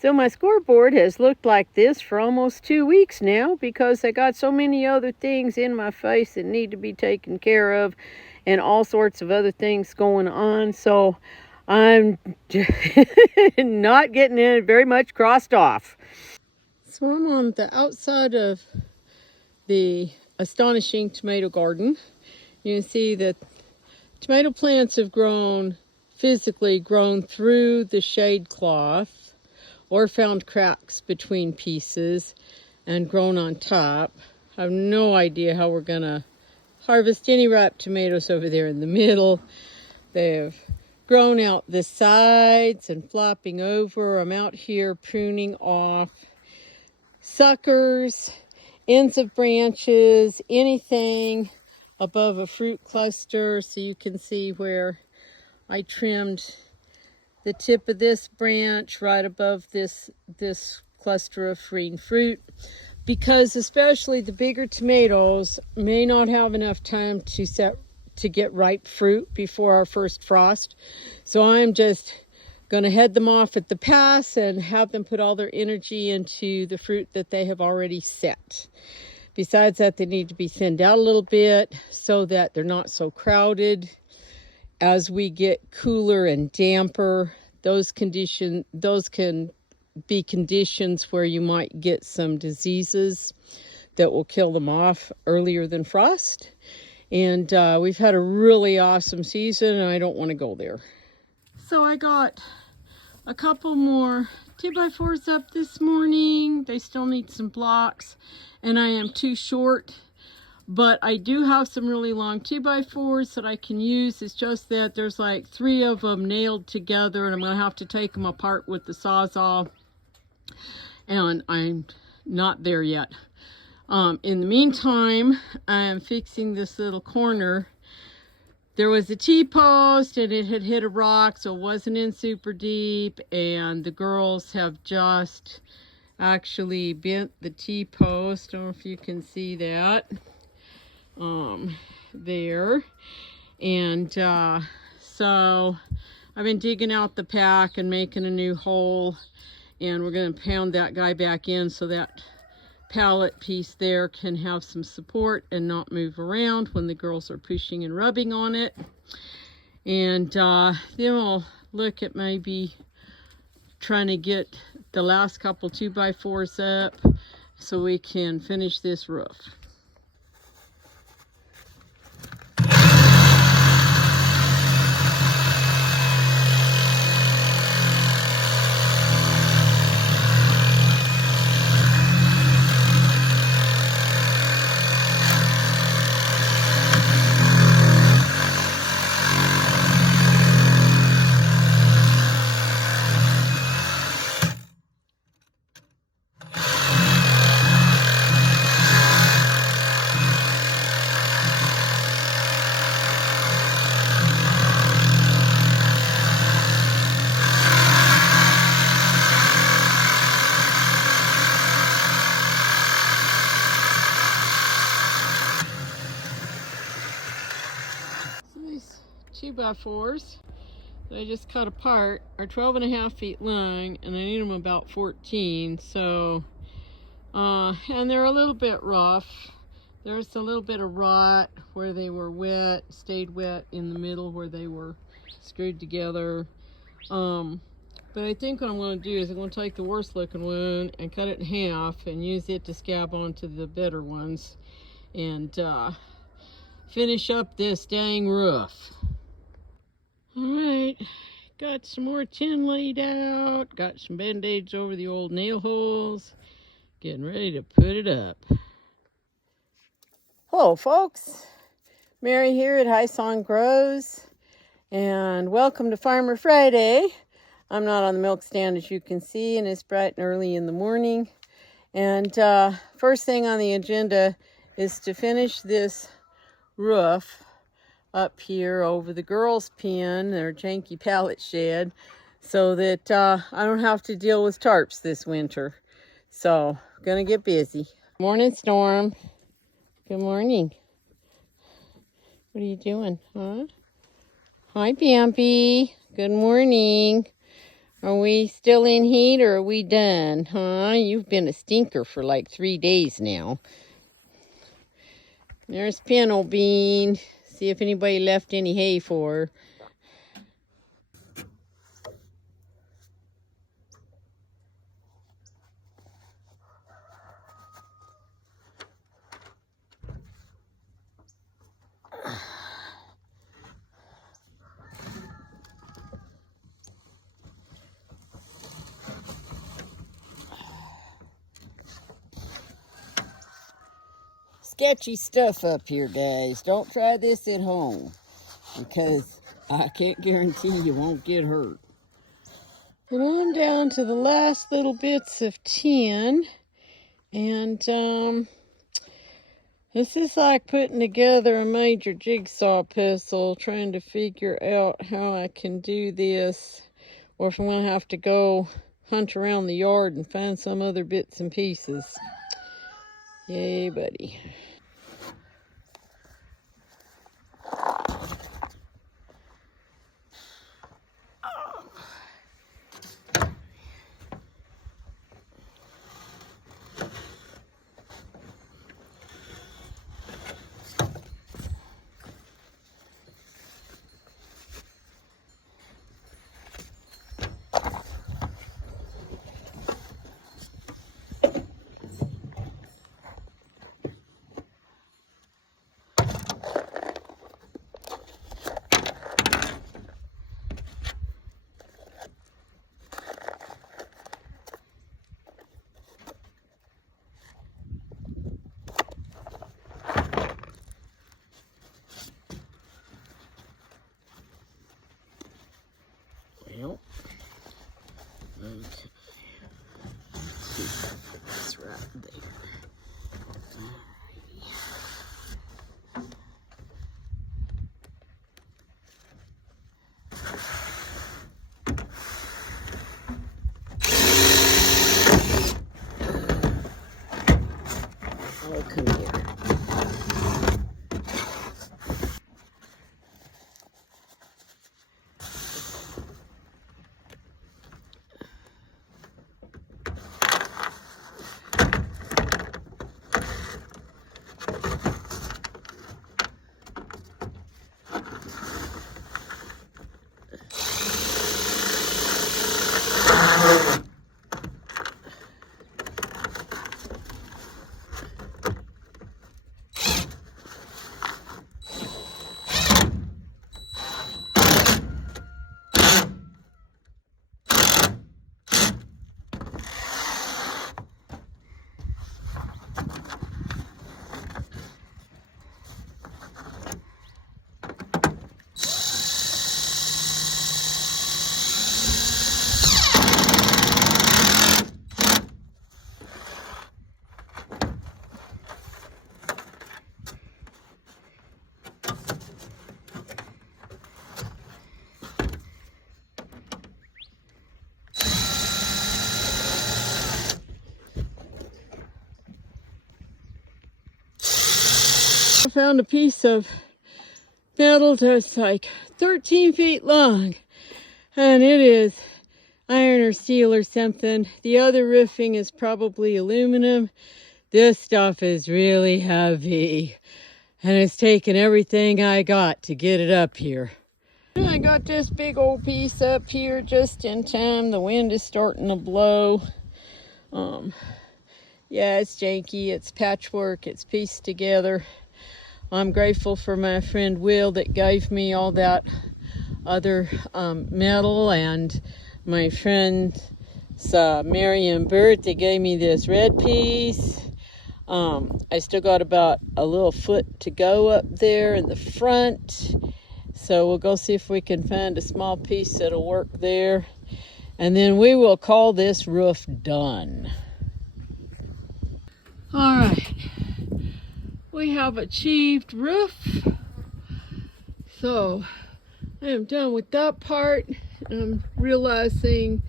So my scoreboard has looked like this for almost 2 weeks now because I got so many other things in my face that need to be taken care of and all sorts of other things going on. So I'm not getting it very much crossed off. So I'm on the outside of the astonishing tomato garden. You can see that tomato plants have physically grown through the shade cloth or found cracks between pieces and grown on top. I have no idea how we're gonna harvest any ripe tomatoes over there in the middle. They've grown out the sides and flopping over. I'm out here pruning off suckers, ends of branches, anything above a fruit cluster. So you can see where I trimmed the tip of this branch right above this cluster of green fruit, because especially the bigger tomatoes may not have enough time to get ripe fruit before our first frost. So I'm just going to head them off at the pass and have them put all their energy into the fruit that they have already set. Besides that, they need to be thinned out a little bit so that they're not so crowded. As we get cooler and damper, those can be conditions where you might get some diseases that will kill them off earlier than frost. And we've had a really awesome season, and I don't want to go there. So I got a couple more 2x4s up this morning. They still need some blocks, and I am too short. But I do have some really long 2x4s that I can use. It's just that there's like 3 of them nailed together, and I'm going to have to take them apart with the Sawzall. And I'm not there yet. In the meantime, I am fixing this little corner. There was a T-post and it had hit a rock, so it wasn't in super deep. And the girls have just actually bent the T-post. I don't know if you can see that. There. And so I've been digging out the pack and making a new hole, and we're going to pound that guy back in so that pallet piece there can have some support and not move around when the girls are pushing and rubbing on it. And then we'll look at maybe trying to get the last couple 2x4s up so we can finish this roof. These 2x4s that I just cut apart are 12.5 feet long, and I need them about 14. So, and they're a little bit rough. There's a little bit of rot where they were wet, stayed wet in the middle where they were screwed together. But I think what I'm going to do is I'm going to take the worst looking one and cut it in half and use it to scab onto the better ones and finish up this dang roof. Alright, got some more tin laid out, got some band-aids over the old nail holes, getting ready to put it up. Hello folks, Mary here at High Song Grows, and welcome to Farmer Friday. I'm not on the milk stand as you can see, and it's bright and early in the morning. And first thing on the agenda is to finish this roof up here over the girls' pen, their janky pallet shed, so that I don't have to deal with tarps this winter. So, gonna get busy. Morning, Storm. Good morning. What are you doing, huh? Hi, Bambi. Good morning. Are we still in heat or are we done, huh? You've been a stinker for like 3 days now. There's Pintle Bean. See if anybody left any hay for her. Sketchy stuff up here, guys. Don't try this at home because I can't guarantee you won't get hurt. And I'm down to the last little bits of tin, and this is like putting together a major jigsaw puzzle, trying to figure out how I can do this, or if I'm going to have to go hunt around the yard and find some other bits and pieces. Yay, buddy. Well, okay. Let's see if it's right there. Oh, come here. I found a piece of metal that's like 13 feet long, and it is iron or steel or something. The other roofing is probably aluminum. This stuff is really heavy, and it's taken everything I got to get it up here. I got this big old piece up here just in time. The wind is starting to blow. Yeah, it's janky, it's patchwork, it's pieced together. I'm grateful for my friend Will that gave me all that other metal, and my friend Mary and Bert, they gave me this red piece. I still got about a little foot to go up there in the front, so we'll go see if we can find a small piece that'll work there, and then we will call this roof done. All right, we have achieved roof, so I am done with that part. I'm realizing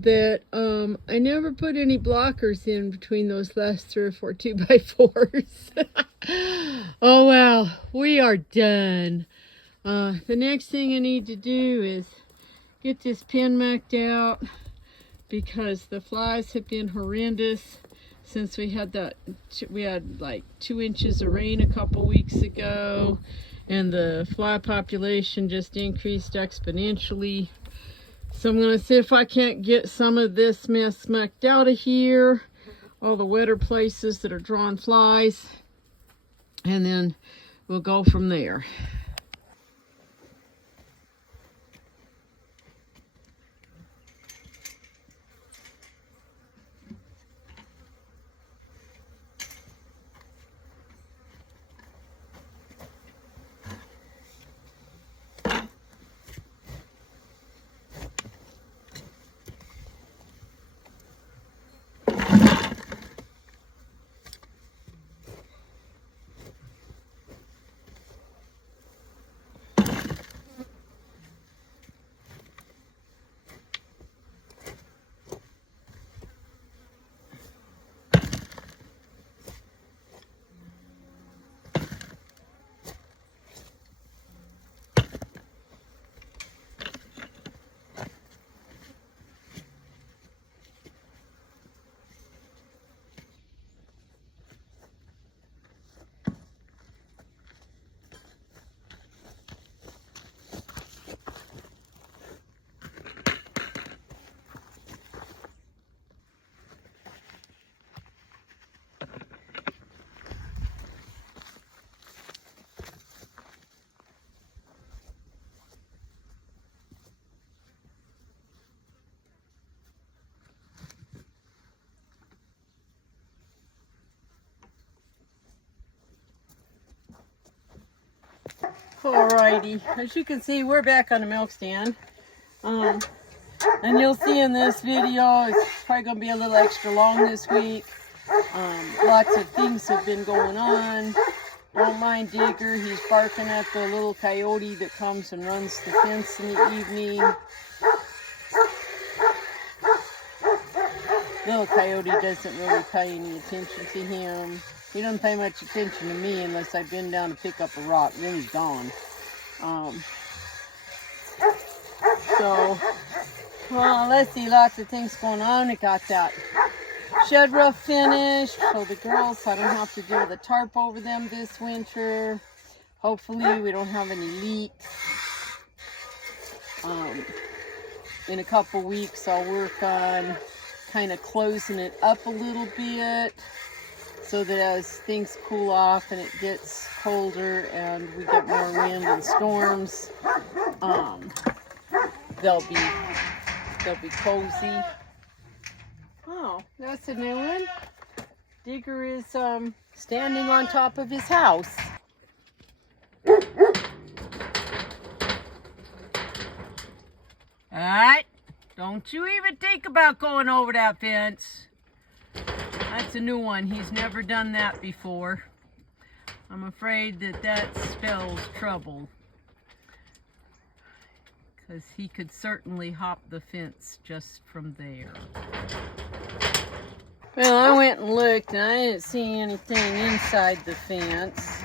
that I never put any blockers in between those last 3 or 4 2x4s. Oh well, we are done. The next thing I need to do is get this pen mucked out because the flies have been horrendous since we had like 2 inches of rain a couple weeks ago, and the fly population just increased exponentially. So I'm going to see if I can't get some of this mess mucked out of here, all the wetter places that are drawing flies, and then we'll go from there. Alrighty, as you can see, we're back on the milk stand. And you'll see in this video, it's probably going to be a little extra long this week. Lots of things have been going on. Don't mind Digger, he's barking at the little coyote that comes and runs the fence in the evening. Little coyote doesn't really pay any attention to him. He doesn't pay much attention to me unless I bend down to pick up a rock, then he's gone. Well, let's see, lots of things going on. We got that shed roof finished, so the girls, I don't have to deal with a tarp over them this winter. Hopefully we don't have any leaks. In a couple weeks I'll work on kind of closing it up a little bit, so that as things cool off and it gets colder and we get more wind and storms, they'll be cozy. Oh, that's a new one. Digger is standing on top of his house. Alright, don't you even think about going over that fence. That's a new one. He's never done that before. I'm afraid that spells trouble, because he could certainly hop the fence just from there. Well, I went and looked and I didn't see anything inside the fence.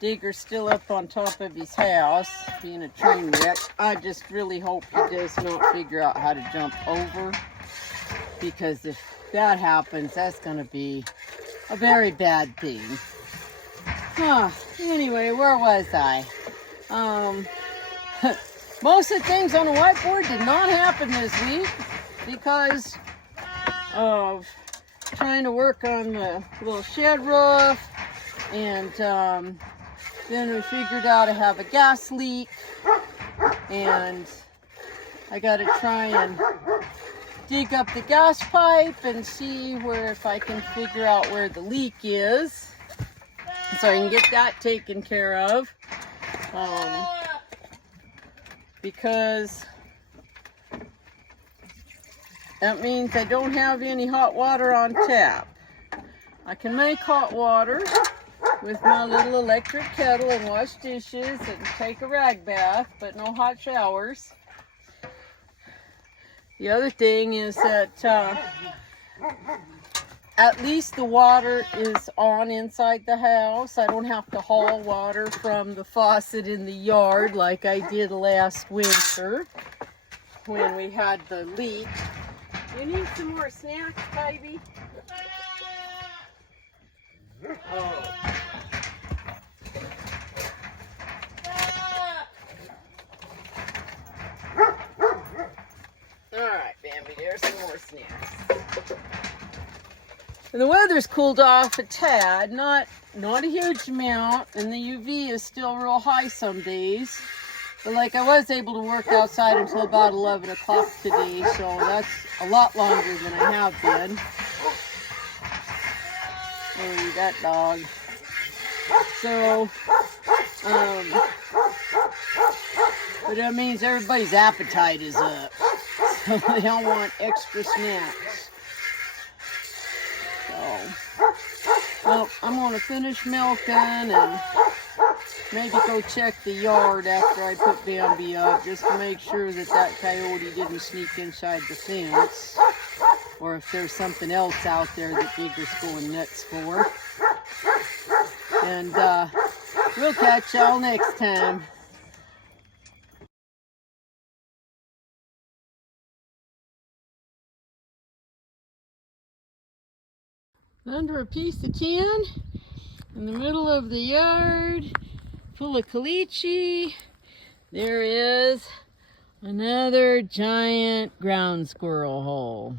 Digger's still up on top of his house, being a train wreck. I just really hope he does not figure out how to jump over, because if that happens, that's going to be a very bad thing. Anyway, where was I? Most of the things on the whiteboard did not happen this week because of trying to work on the little shed roof, and then we figured out I have a gas leak, and I got to try and dig up the gas pipe and see if I can figure out where the leak is, so I can get that taken care of, because that means I don't have any hot water on tap. I can make hot water with my little electric kettle and wash dishes and take a rag bath, but no hot showers. The other thing is that at least the water is on inside the house. I don't have to haul water from the faucet in the yard like I did last winter. when we had the leak. You need some more snacks, baby? Oh. Alright, Bambi, there's some more snacks. And the weather's cooled off a tad, not a huge amount, and the UV is still real high some days. But like I was able to work outside until about 11 o'clock today, so that's a lot longer than I have been. Oh, that dog. So, but that means everybody's appetite is up. So they all want extra snacks. So, well, I'm going to finish milking and maybe go check the yard after I put Bambi up, just to make sure that that coyote didn't sneak inside the fence, or if there's something else out there that Digger's going nuts for. And we'll catch y'all next time. Under a piece of tin in the middle of the yard, full of caliche, there is another giant ground squirrel hole.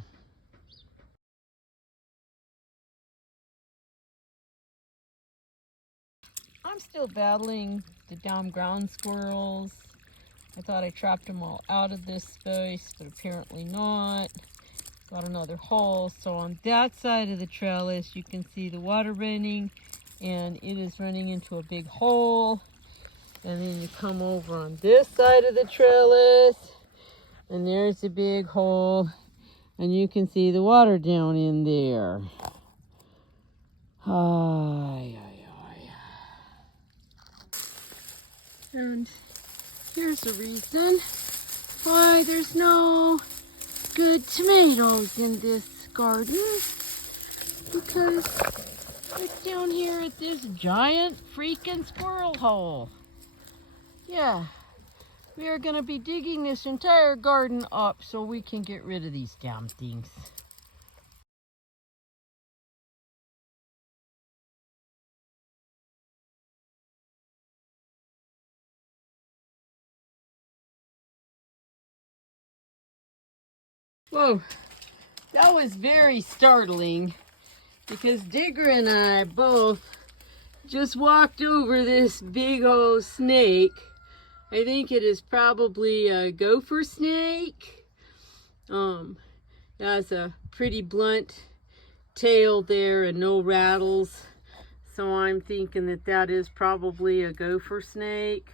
I'm still battling the damn ground squirrels. I thought I trapped them all out of this space, but apparently not. Got another hole. So on that side of the trellis, you can see the water running, and it is running into a big hole. And then you come over on this side of the trellis, and there's a big hole, and you can see the water down in there. Ay, ay, ay. And here's the reason why there's no good tomatoes in this garden, because it's down here at this giant freaking squirrel hole. Yeah, we are going to be digging this entire garden up so we can get rid of these damn things. Whoa, that was very startling, because Digger and I both just walked over this big old snake. I think it is probably a gopher snake. It has a pretty blunt tail there and no rattles. So I'm thinking that that is probably a gopher snake.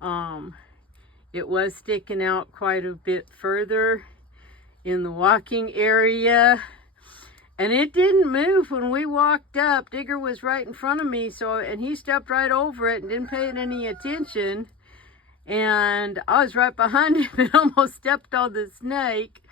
It was sticking out quite a bit further in the walking area. And it didn't move when we walked up. Digger was right in front of me, and he stepped right over it and didn't pay it any attention. And I was right behind him and almost stepped on the snake.